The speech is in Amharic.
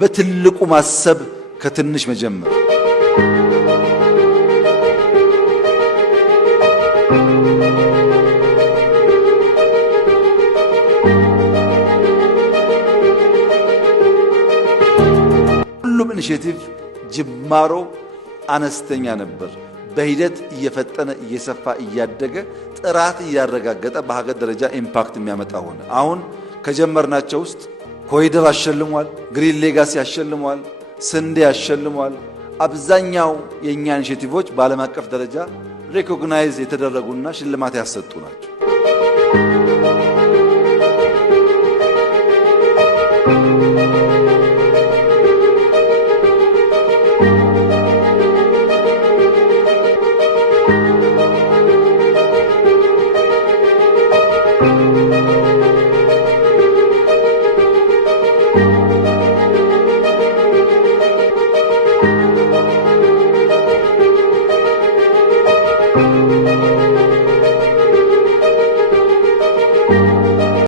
በትልቁ ማሰብ ከትንሽ መጀመር ሁሉም ኢኒሼቲቭ ጅማሮ አነስተኛ ነበር። በሂደት እየፈጠነ እየሰፋ እያደገ ጥራት እያረጋገጠ በሀገር ደረጃ ኢምፓክት የሚያመጣ ሆነ። አሁን ከጀመርናቸው ውስጥ ኮሪደር አሸልሟል፣ ግሪን ሌጋሲ አሸልሟል፣ ስንዴ አሸልሟል። አብዛኛው የኛ ኢኒሼቲቮች በዓለም አቀፍ ደረጃ ሪኮግናይዝ የተደረጉና ሽልማት ያሰጡ ናቸው።